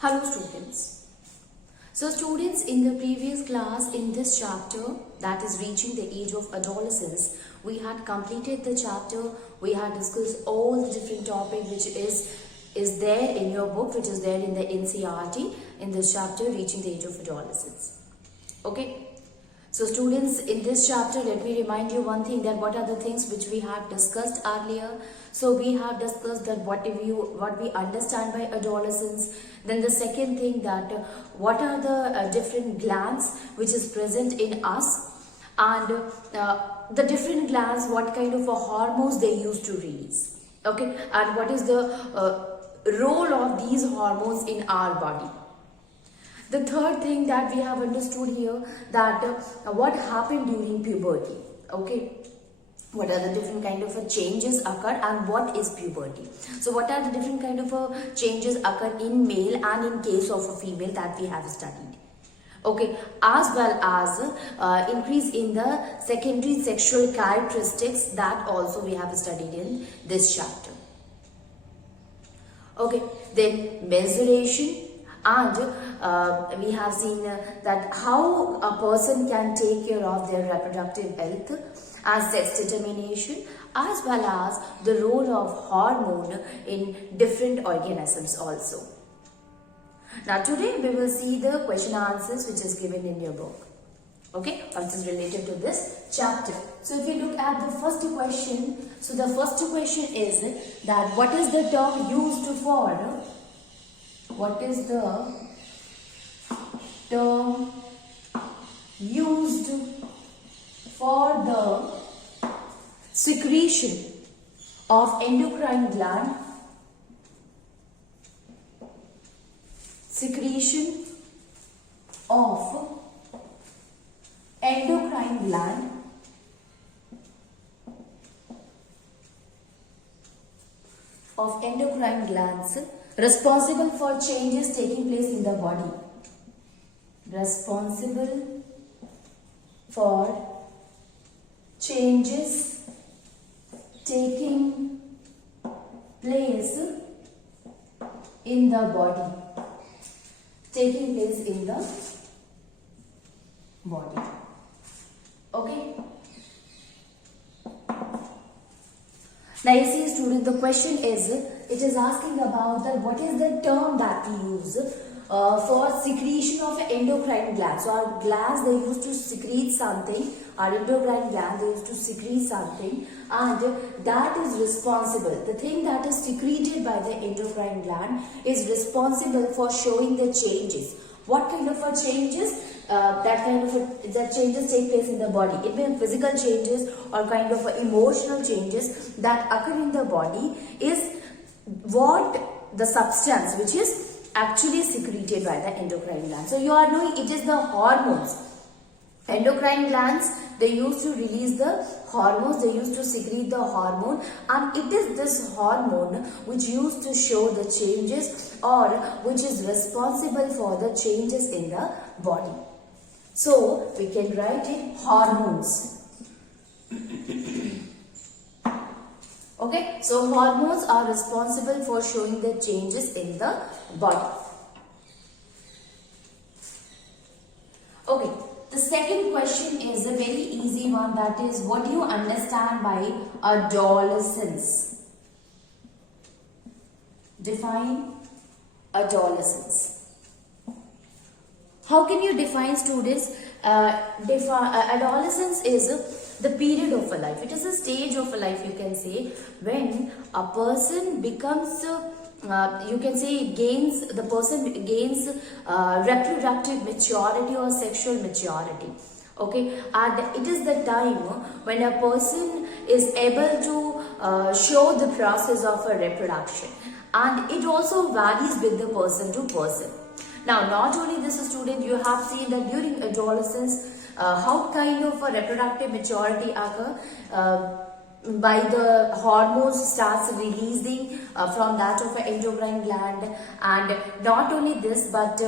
Hello students. So students, in the previous class in this chapter, that is reaching the age of adolescence, we had completed the chapter. We had discussed all the different topics which is there in your book, which is there in the NCERT in this chapter, reaching the age of adolescence. Okay. So students, in this chapter, let me remind you one thing, that what are the things which we have discussed earlier. So we have discussed that what we understand by adolescence. Then the second thing, that what are the different glands which is present in us, and the different glands, what kind of hormones they used to release. Okay, and what is the role of these hormones in our body. The third thing that we have understood here, that what happened during puberty. Okay, what are the different kind of changes occur, and what is puberty. So what are the different kind of changes occur in male and in case of a female, that we have studied. Okay, as well as increase in the secondary sexual characteristics, that also we have studied in this chapter. Okay, then menstruation, and we have seen that how a person can take care of their reproductive health, and sex determination, as well as the role of hormone in different organisms also. Now today we will see the question answers which is given in your book. Okay, which is related to this chapter. So if you look at the first question, so the first question is that what is the term used for? What is the term used for the secretion of endocrine gland? Secretion of endocrine gland glands responsible for changes taking place in the body. Responsible for changes taking place in the body. Taking place in the body. Okay. Now you see student, the question is, it is asking about that what is the term that we use for secretion of endocrine glands. So our glands, they used to secrete something, our endocrine gland, they used to secrete something, and that is responsible. The thing that is secreted by the endocrine gland is responsible for showing the changes. What kind of changes? That changes take place in the body. It may be physical changes or kind of emotional changes that occur in the body, is what the substance which is actually secreted by the endocrine gland. So you are knowing it is the hormones. Endocrine glands, they used to release the hormones, they used to secrete the hormone, and it is this hormone which used to show the changes, or which is responsible for the changes in the body. So we can write it hormones. Okay, so hormones are responsible for showing the changes in the body. Okay, the second question is a very easy one, that is, what do you understand by adolescence? Define adolescence. How can you define, students? Adolescence is the period of a life. It is a stage of a life, you can say, when a person becomes, you can say, the person gains reproductive maturity or sexual maturity. Okay, and it is the time when a person is able to show the process of a reproduction, and it also varies with the person to person. Now, not only this, student, you have seen that during adolescence, how kind of a reproductive maturity occur by the hormones starts releasing from that of an endocrine gland, and not only this, but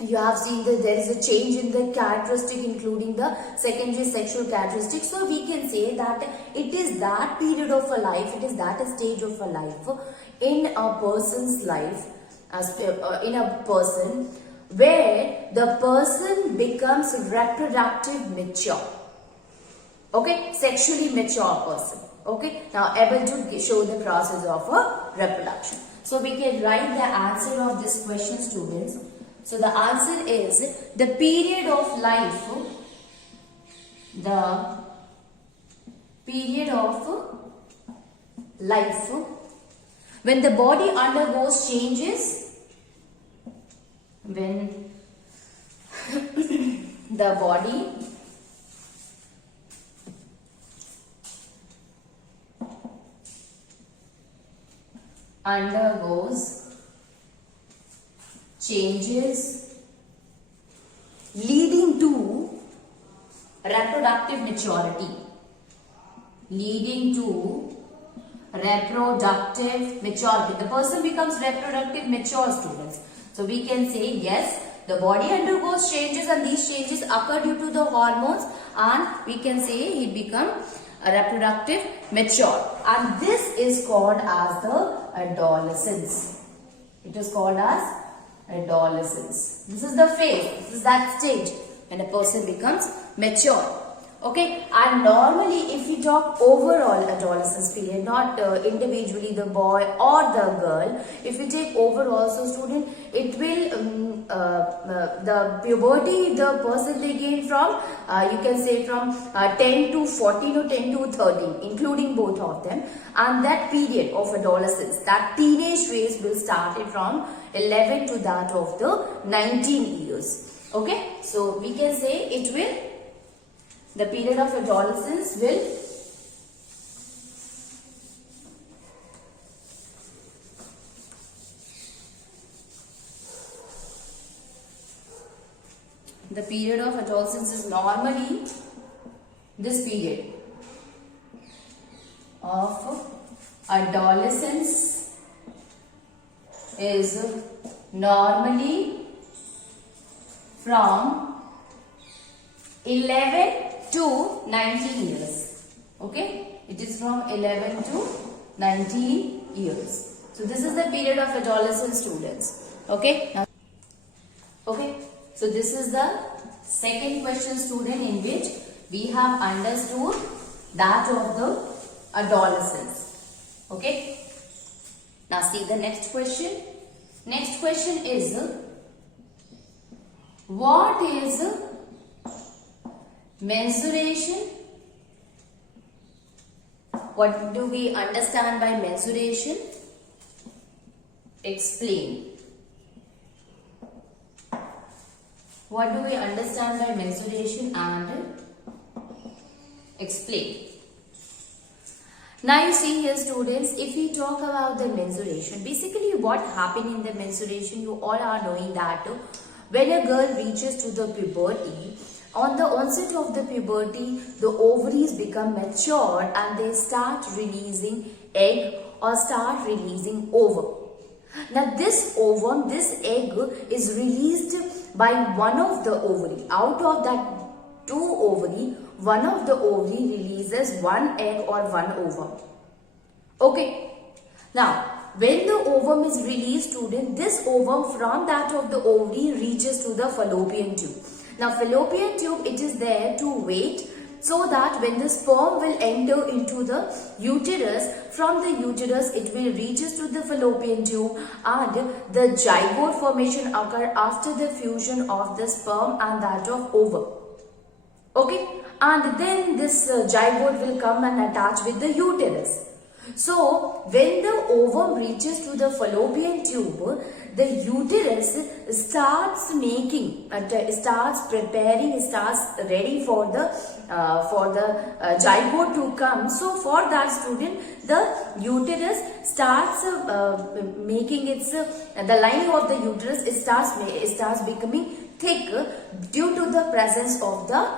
you have seen that there is a change in the characteristic, including the secondary sexual characteristics. So we can say that it is that period of a life, it is that stage of a life in a person's life in a person where the person becomes reproductive mature. Okay, sexually mature person. Okay, now able to show the process of a reproduction. So we can write the answer of this question, students. So the answer is the period of life. The period of life when the body undergoes changes, when the body undergoes changes leading to reproductive maturity, leading to reproductive maturity. The person becomes reproductive mature, students. So we can say yes, the body undergoes changes and these changes occur due to the hormones, and we can say he become reproductive mature, and this is called as the adolescence. It is called as adolescence. This is the phase, this is that stage when a person becomes mature. Okay, and normally if we talk overall adolescence period, not individually the boy or the girl, if we take overall, so student, it will the puberty the person they gain from you can say from 10 to 14 or 10 to 13, including both of them, and that period of adolescence, that teenage phase will start from 11 to that of the 19 years. Okay, so we can say it will, the period of adolescence will is normally this period of adolescence is normally from 11 to 19 years. Okay, it is from 11 to 19 years. So this is the period of adolescence, students. Okay, now, okay, so this is the second question, student, in which we have understood that of the adolescence. Okay, now see the next question. Next question is, what is mensuration? What do we understand by mensuration? Explain. What do we understand by mensuration, and explain. Now you see here, students, if we talk about the mensuration, basically what happened in the mensuration, you all are knowing that when a girl reaches to the puberty, on the onset of the puberty, the ovaries become matured and they start releasing egg or start releasing ovum. Now this ovum, this egg is released by one of the ovary. Out of that two ovary, one of the ovary releases one egg or one ovum. Okay. Now, when the ovum is released, student, this ovum from that of the ovary reaches to the fallopian tube. Now, fallopian tube, it is there to wait so that when the sperm will enter into the uterus, from the uterus it will reaches to the fallopian tube and the zygote formation occur after the fusion of the sperm and that of ovum. Okay, and then this zygote will come and attach with the uterus. So, when the ovum reaches to the fallopian tube, the uterus starts making, starts preparing, starts ready for the zygote to come. So, for that, student, the uterus starts making its, the lining of the uterus starts becoming thick due to the presence of the,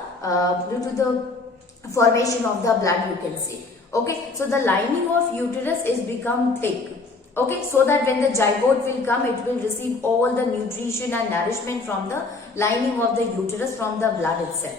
due to the formation of the blood, you can say. Okay, so the lining of uterus is become thick. Okay, so that when the zygote will come, it will receive all the nutrition and nourishment from the lining of the uterus, from the blood itself.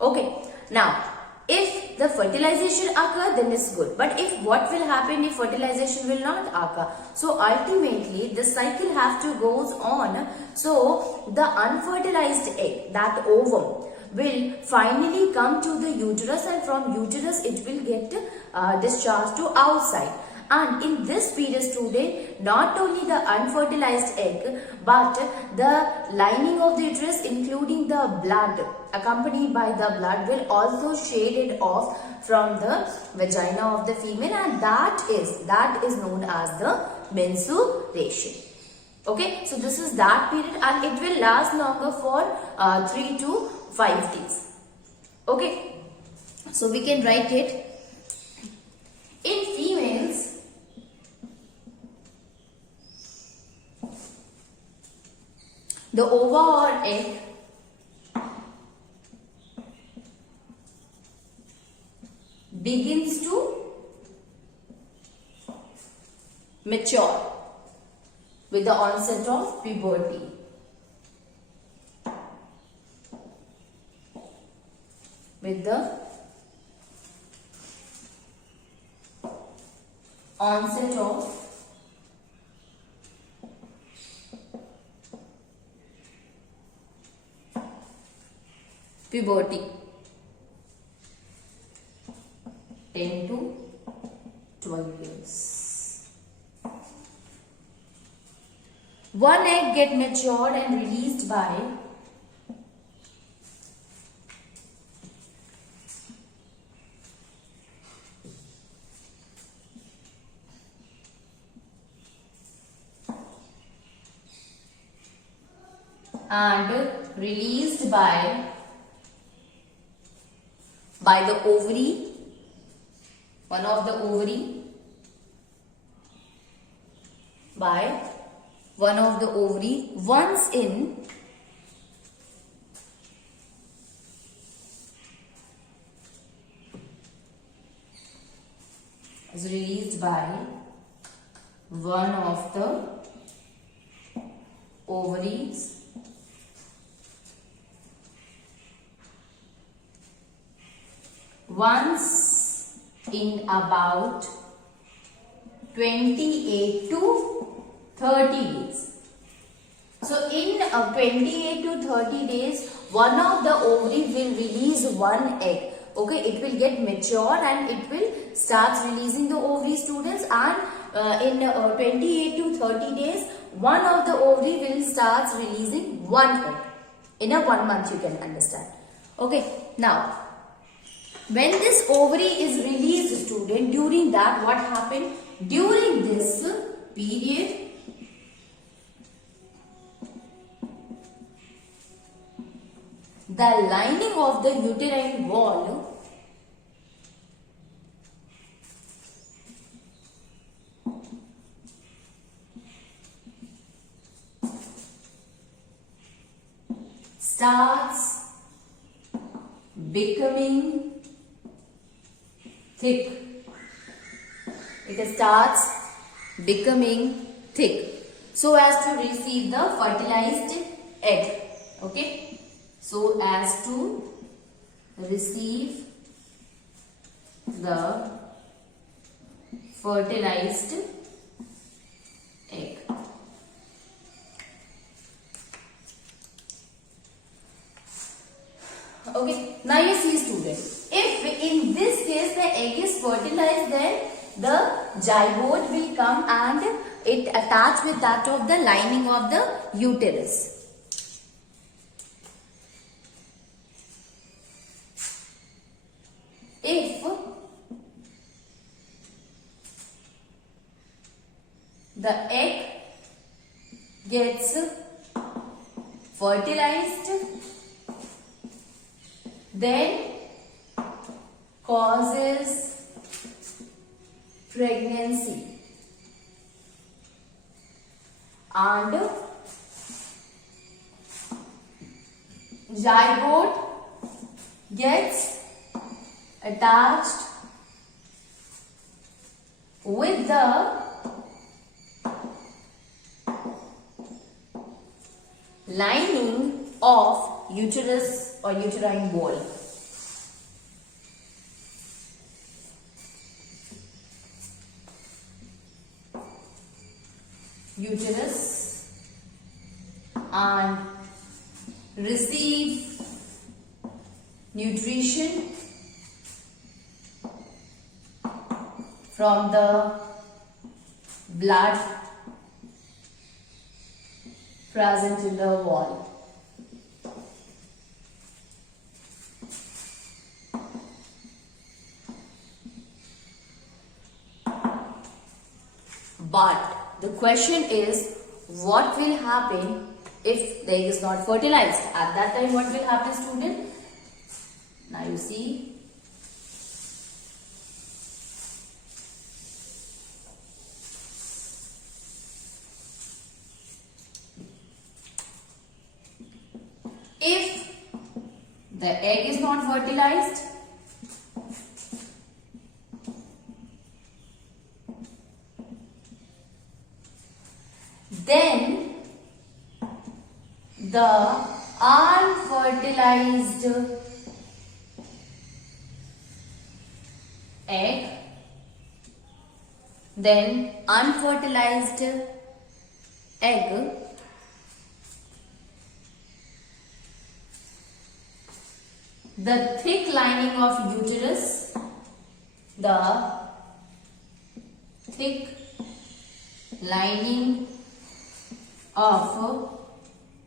Okay, now If the fertilization occur, then it's good. But if what will happen if fertilization will not occur? So ultimately the cycle have to goes on. So the unfertilized egg, that ovum, will finally come to the uterus, and from uterus it will get discharged to outside. And in this period, student, not only the unfertilized egg, but the lining of the uterus, including the blood, accompanied by the blood, will also shaded off from the vagina of the female, and that is known as the menstruation. Okay, so this is that period, and it will last longer for 3 to 5 days. Okay, so we can write it. In females, the ova or egg begins to mature with the onset of puberty. With the onset of puberty, 10 to 12 years. One egg get matured and released by the ovary, one of the ovary, by one of the ovary. Once in, is released by one of the ovaries. Once in about 28 to 30 days. So in 28 to 30 days, one of the ovary will release one egg. Okay, it will get mature and it will start releasing the ovary, students, and in 28 to 30 days, one of the ovary will start releasing one egg. In a 1 month, you can understand. Okay, now when this ovary is released, student, during that what happened? During this period, the lining of the uterine wall starts becoming thick. It starts becoming thick so as to receive the fertilized egg. Okay, so as to receive the fertilized egg. Okay, now you see, student, if in this case the egg is fertilized, then the zygote will come and it attach with that of the lining of the uterus. If the egg gets fertilized, then causes pregnancy, and zygote gets attached with the lining of uterus or uterine wall. and receive nutrition from the blood present in the wall. But the question is, what will happen if the egg is not fertilized? At that time, what will happen, student? Now you see. If the egg is not fertilized, then the unfertilized egg, the thick lining of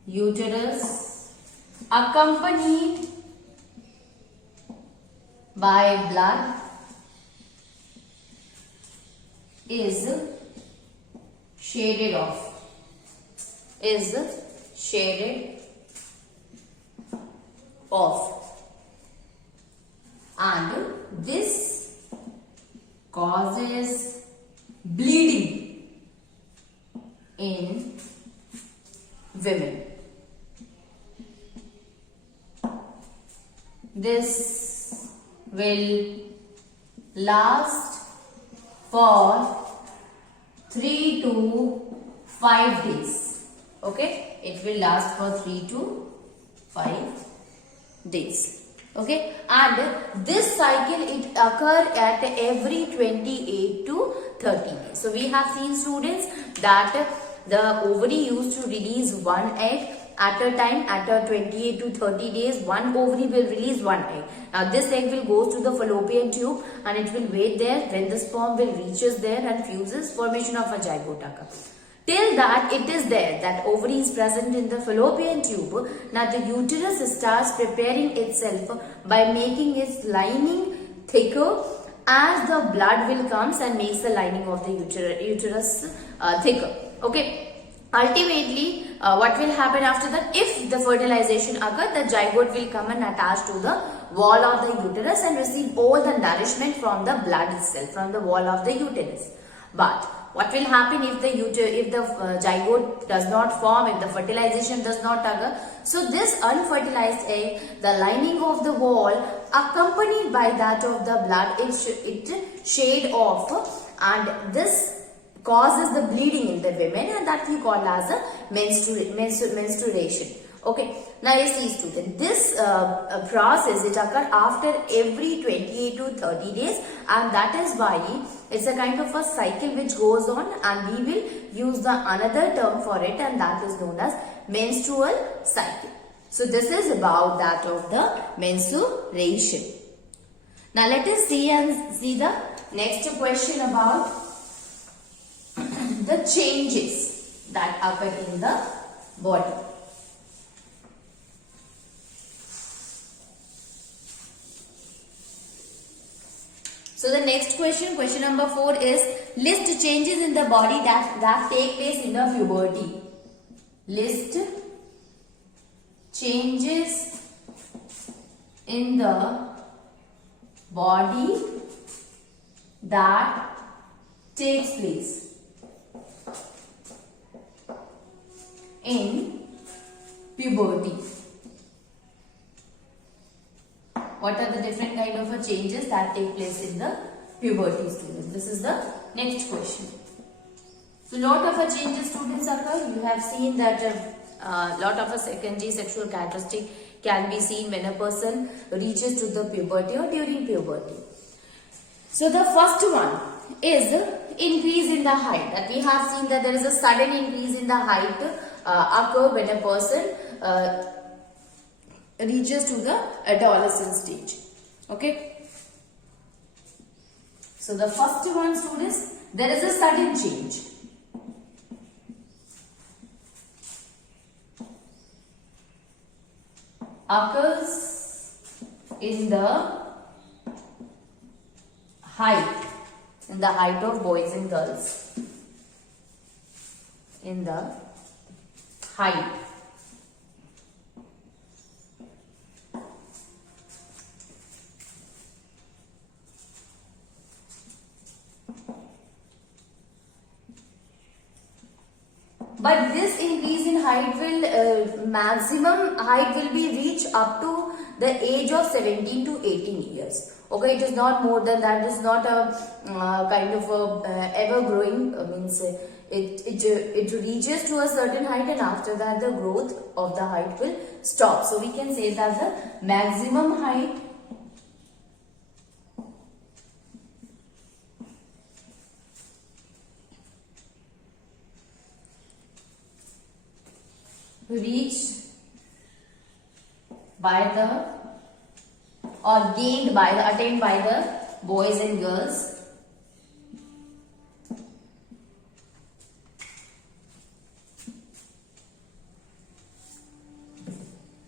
uterus, accompanied by blood is shaded off. And this causes bleeding in women. This will last for 3 to 5 days. Okay, it will last for 3 to 5 days. Okay, and this cycle it occur at every 28 to 30 days. So we have seen, students, that the ovary used to release one egg at a time. At a 28 to 30 days, one ovary will release one egg. Now this egg will go to the fallopian tube and it will wait there. When the sperm will reaches there and fuses, formation of a zygote occurs. Till that it is there, that ovary is present in the fallopian tube. Now the uterus starts preparing itself by making its lining thicker as the blood will comes and makes the lining of the uterus thicker. Okay. Ultimately, what will happen after that? If the fertilization occurs, the zygote will come and attach to the wall of the uterus and receive all the nourishment from the blood itself, from the wall of the uterus. But what will happen if the zygote does not form, if the fertilization does not occur? So this unfertilized egg, the lining of the wall accompanied by that of the blood, it shade off, and this causes the bleeding in the women, and that we call as a menstruation. Okay, now you see, student, this process it occurs after every 28 to 30 days, and that is why it's a kind of a cycle which goes on, and we will use the another term for it, and that is known as menstrual cycle. So this is about that of the menstruation. Now let us see the next question about the changes that occur in the body. So the next question, question number 4 is, list changes in the body that take place in the puberty. List changes in the body that takes place in puberty. What are the different kind of changes that take place in the puberty, students? This is the next question. So lot of changes, students, occur. You have seen that lot of secondary sexual characteristic can be seen when a person reaches to the puberty or during puberty. So the first one is increase in the height. That we have seen that there is a sudden increase in the height occur when a person reaches to the adolescent stage. Okay. So the first one, students, there is a sudden change. Occurs in the height of boys and girls. In the height. But this increase in height will, maximum height will be reached up to the age of 17 to 18 years. Okay, it is not more than that. It is not a kind of a ever growing, means it reaches to a certain height, and after that the growth of the height will stop. So we can say that the maximum height reached by the or gained by the attained by the boys and girls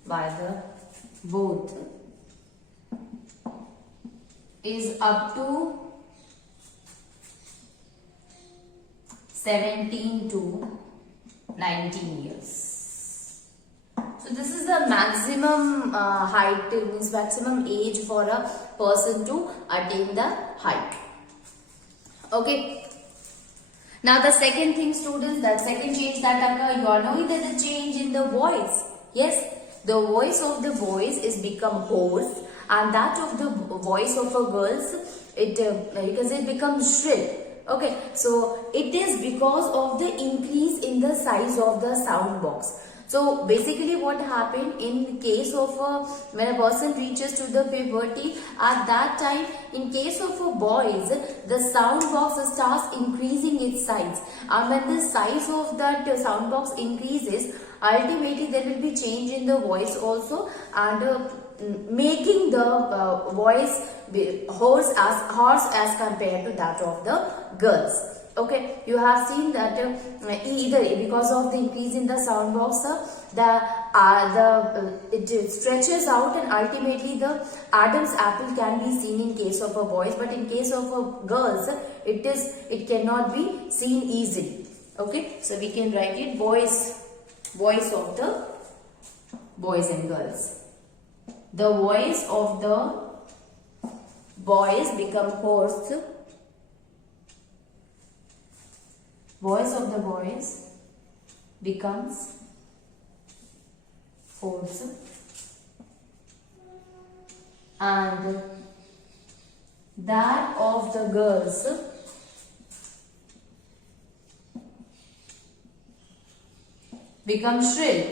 by the both is up to 17 to 19 years. So this is the maximum height, means maximum age for a person to attain the height. Okay. Now the second thing, students, that second change that occur, you are knowing that the change in the voice. Yes, the voice of the boys is become hoarse, and that of the voice of a girls, it becomes shrill. Okay, so it is because of the increase in the size of the sound box. So basically what happened in case of when a person reaches to the puberty, at that time, in case of boys, the sound box starts increasing its size, and when the size of that sound box increases, ultimately there will be change in the voice also, and making the voice hoarse as compared to that of the girls. Okay, you have seen that either because of the increase in the sound box, it stretches out, and ultimately the Adam's apple can be seen in case of a boys, but in case of a girls, it cannot be seen easily. Okay, so we can write it voice of the boys and girls. The voice of the boys become hoarse. Voice of the boys becomes hoarse, and that of the girls becomes shrill.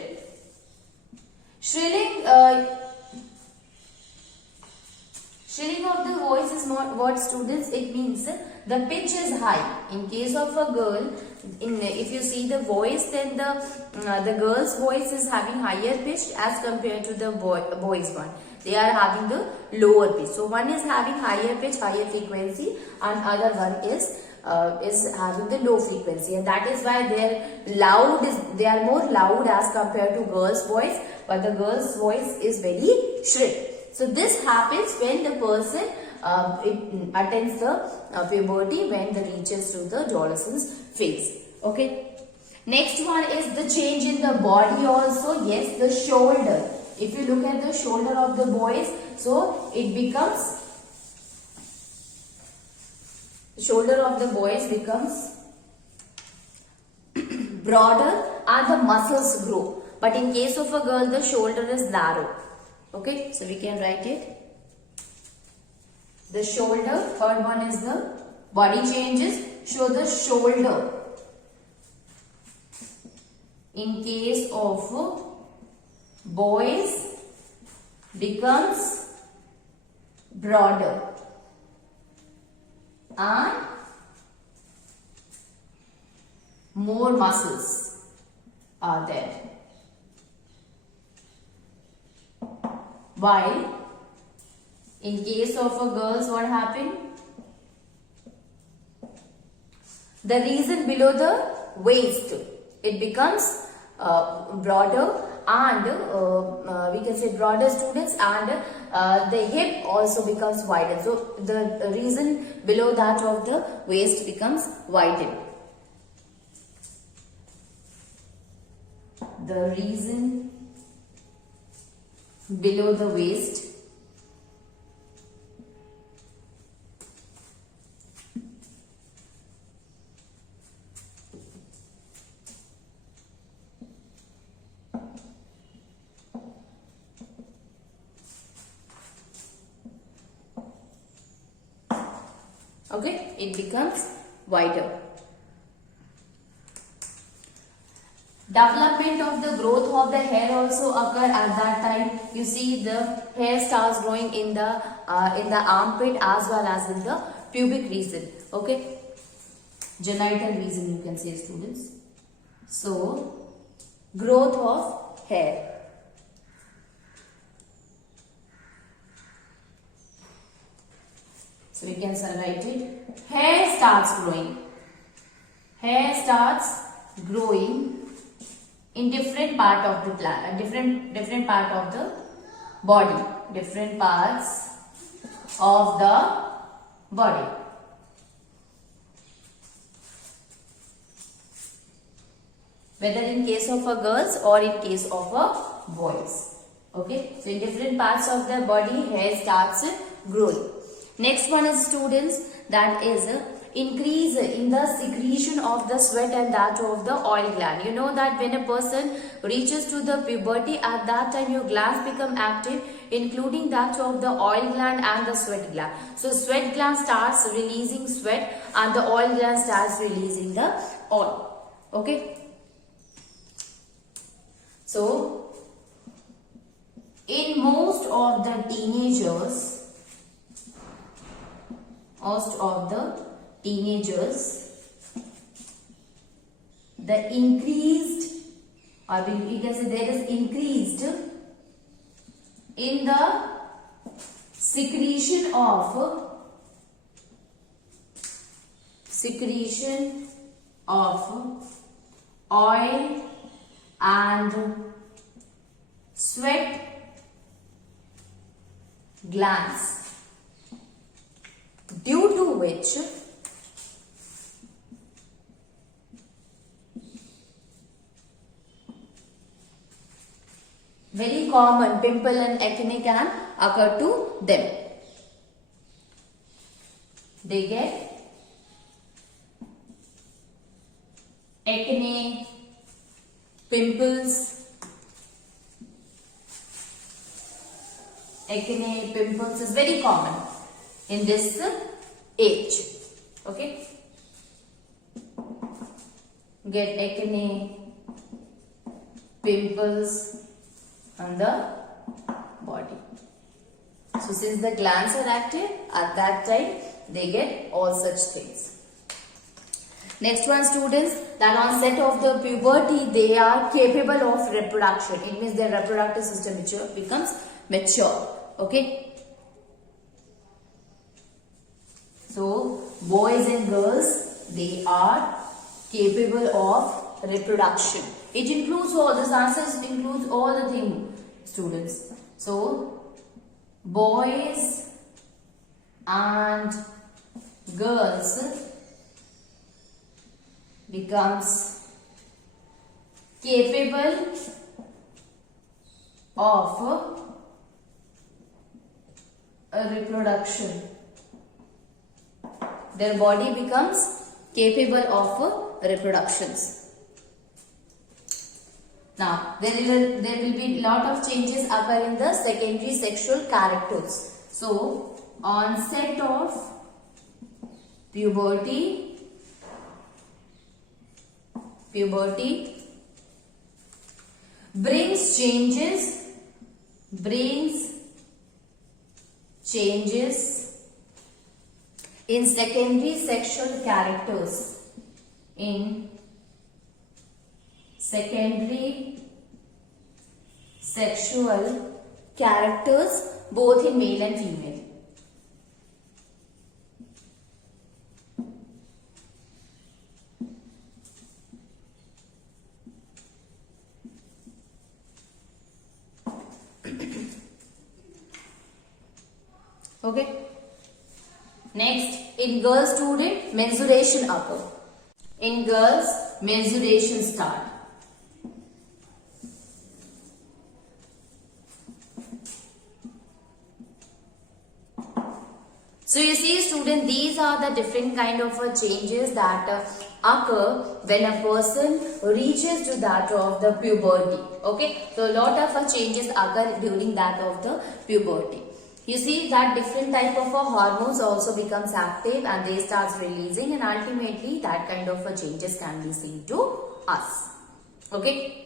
Shrilling of the voice is not what, students, it means the pitch is high. In case of a girl, if you see the voice, then the girl's voice is having higher pitch as compared to the boy's one. They are having the lower pitch. So one is having higher pitch, higher frequency, and other one is having the low frequency, and that is why they are more loud as compared to girl's voice, but the girl's voice is very shrill. So this happens when the person attains the puberty, when the reaches to the adolescence phase. Okay. Next one is the change in the body also. Yes, the shoulder. If you look at the shoulder of the boys, so it becomes, the shoulder of the boys becomes broader and the muscles grow. But in case of a girl, the shoulder is narrow. Okay, so we can write it. The shoulder, third one is the body changes. Show the shoulder. In case of boys, becomes broader and more muscles are there. While in case of a girls, what happened? The region below the waist, it becomes broader, and we can say broader, students, and the hip also becomes wider. So the region below that of the waist becomes widened. The region below the waist it becomes wider. Development of the growth of the hair also occur at that time. You see the hair starts growing in the armpit as well as in the pubic region. Okay, genital region, you can say, students. So growth of hair. So we can write it. Hair starts growing. Hair starts growing in different part of the plant, different part of the body, different parts of the body. Whether in case of a girls or in case of a boys. Okay, so in different parts of the body, hair starts growing. Next one is, students, that is increase in the secretion of the sweat and that of the oil gland. You know that when a person reaches to the puberty, at that time your glands become active, including that of the oil gland and the sweat gland. So sweat gland starts releasing sweat and the oil gland starts releasing the oil. Okay. So in most of the teenagers, the increased, or you can say there is increased in the secretion of oil and sweat glands, due to which very common pimple and acne can occur to them. They get acne, pimples. Acne, pimples is very common in this age. Okay, get acne, pimples on the body. So since the glands are active, at that time they get all such things. Next one, students, that onset of the puberty, they are capable of reproduction. It means their reproductive system becomes mature. Okay. So boys and girls, they are capable of reproduction. It includes all, this answers includes all the things, students. So boys and girls becomes capable of a reproduction. Their body becomes capable of reproductions. Now, there will be lot of changes occur in the secondary sexual characters. So, onset of puberty brings changes in secondary sexual characters. secondary sexual characters both in male and female. Okay. Next, in girl student, menstruation occur. In girls, menstruation start. So you see student, these are the different kind of changes that occur when a person reaches to that of the puberty. Okay, so a lot of changes occur during that of the puberty. You see that different type of hormones also becomes active and they starts releasing, and ultimately that kind of changes can be seen to us. Okay.